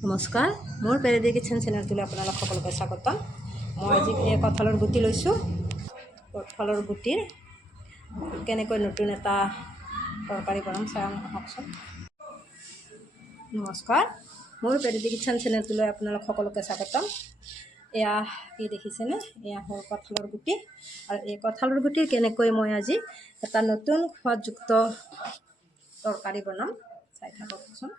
নমস্কাৰ, মোৰ পেৰেডি কিচেন চেনেলটোলৈ আপোনালোক সকলোকে স্বাগতম। মই আজি এই কঁঠালৰ গুটি লৈছোঁ। কঁঠালৰ গুটিৰ কেনেকৈ নতুন এটা তৰকাৰী বনাম চাই আহকচোন। নমস্কাৰ, মোৰ পেৰেডি কিচেন চেনেলটোলৈ আপোনালোক সকলোকে স্বাগতম। এয়া কি দেখিছেনে? এয়া হ'ল কঁঠালৰ গুটি, আৰু এই কঁঠালৰ গুটিৰ কেনেকৈ মই আজি এটা নতুন সোৱাদযুক্ত তৰকাৰী বনাম চাই থাককচোন।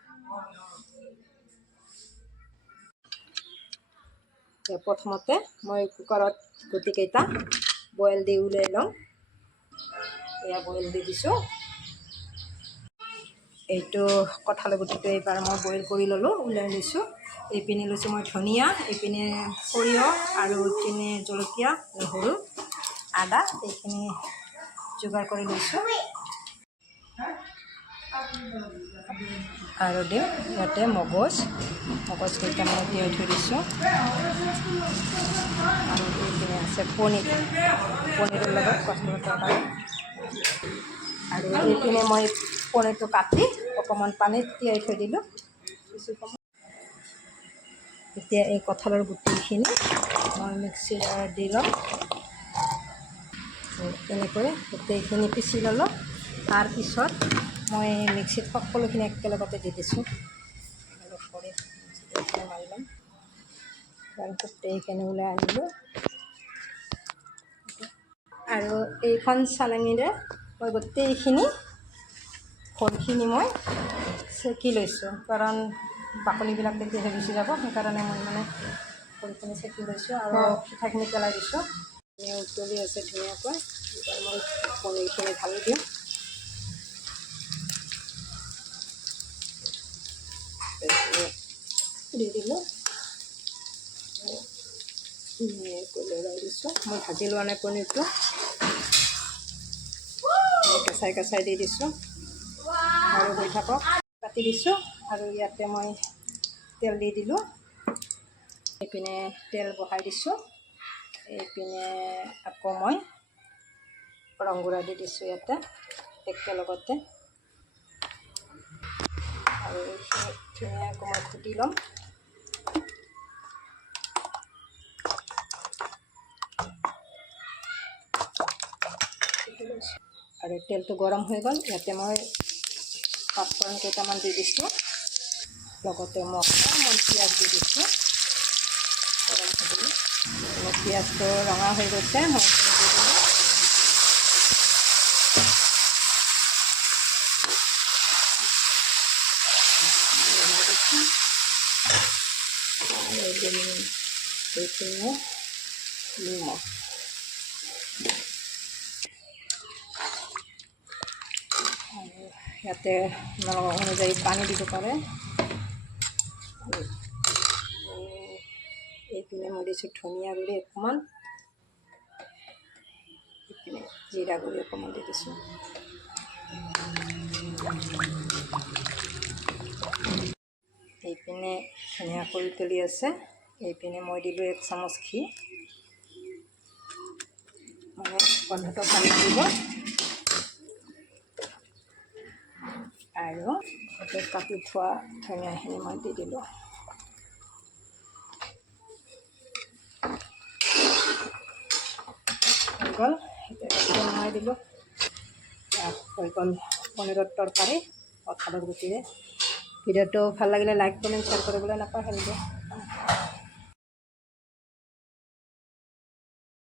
প্ৰথমতে মই কুকাৰত গুটিকেইটা বইল দি উলিয়াই লওঁ। এয়া বইল দি দিছোঁ। এইটো কঁঠালৰ গুটিটো এইবাৰ মই বইল কৰি ল'লোঁ, উলিয়াই লৈছোঁ। এইপিনে লৈছোঁ মই ধনিয়া, এইপিনে সৰিয়হ, আৰু এইপিনে জলকীয়া, নহৰু, আদা এইখিনি যোগাৰ কৰি লৈছোঁ। আৰু দিম ইয়াতে মগজ কেইটামান তিয়াই থৈ দিছোঁ। আৰু এইপিনে আছে পনীৰৰ লগত কঁঠালৰ তৰকাৰী। আৰু এইপিনে মই পনীৰটো কাটি অকণমান পানীত তিয়াই থৈ দিলোঁ কিছু সময়। এতিয়া এই কঁঠালৰ গুটিখিনি মই মিক্সিত দি ল'ম। তেনেকৈ গোটেইখিনি পিচি ল'লোঁ। তাৰপিছত মই মিক্সিত সকলোখিনি একেলগতে দি দিছোঁ। মাৰি ল'ম। গোটেইখিনি ওলাই আনিলোঁ। আৰু এইখন চালনীৰে মই গোটেইখিনি ঘৰখিনি মই চেকি লৈছোঁ, কাৰণ বাকলিবিলাক তেতিয়াহে গুচি যাব। সেইকাৰণে মই ঘৰখিনি চেকি লৈছোঁ আৰু পিঠাখিনি পেলাই দিছোঁ। উতলি আছে ধুনীয়াকৈ। এইবাৰ মই পনীৰখিনি ঢালি দিওঁ। দি দিলোঁ। ধুনীয়াকৈ লৰাই দিছোঁ। মই ভাজি লোৱা নাই পনীৰটো, কেঁচাই দি দিছোঁ। আৰু হৈ থাকক। কাটি দিছোঁ আৰু ইয়াতে মই তেল দি দিলোঁ। এইপিনে তেল বহাই দিছোঁ। এইপিনে আকৌ মই ৰংগুড়া দি দিছোঁ ইয়াতে একেলগতে। আৰু এইখিনি ধুনীয়াকৈ মই ঘুটি ল'ম। আৰু তেলটো গৰম হৈ গ'ল। ইয়াতে মই পাঁচফোৰণ কেইটামান দি দিছোঁ। লগতে মই পিঁয়াজ দি দিছোঁ। গৰম হ'বলৈ পিঁয়াজটো ৰঙা হৈ গৈছে। মই এইপিনে নিমখ, ইয়াতে আপোনালোকৰ অনুযায়ী পানী দিব পাৰে। এইপিনে মই দিছোঁ ধনিয়া গুড়ি অকণমান, এইপিনে জিৰা গুড়ি অকণমান দি দিছোঁ। এইপিনে ধুনীয়াকৈ উতলি আছে। এইপিনে মই দিলোঁ 1 চামুচ ঘি, মানে গোন্ধটো ভাল লাগিব। আৰু কাটি থোৱা ধনিয়াখিনি মই দি দিলোঁ। হৈ গ'ল। এতিয়া নমাই দিলোঁ। হৈ গ'ল পনীৰৰ তৰকাৰী কঁঠালৰ গুটিৰে। ভিডিঅ'টো ভাল লাগিলে লাইক, কমেণ্ট, শ্বেয়াৰ কৰিবলৈ নাপাহৰিব।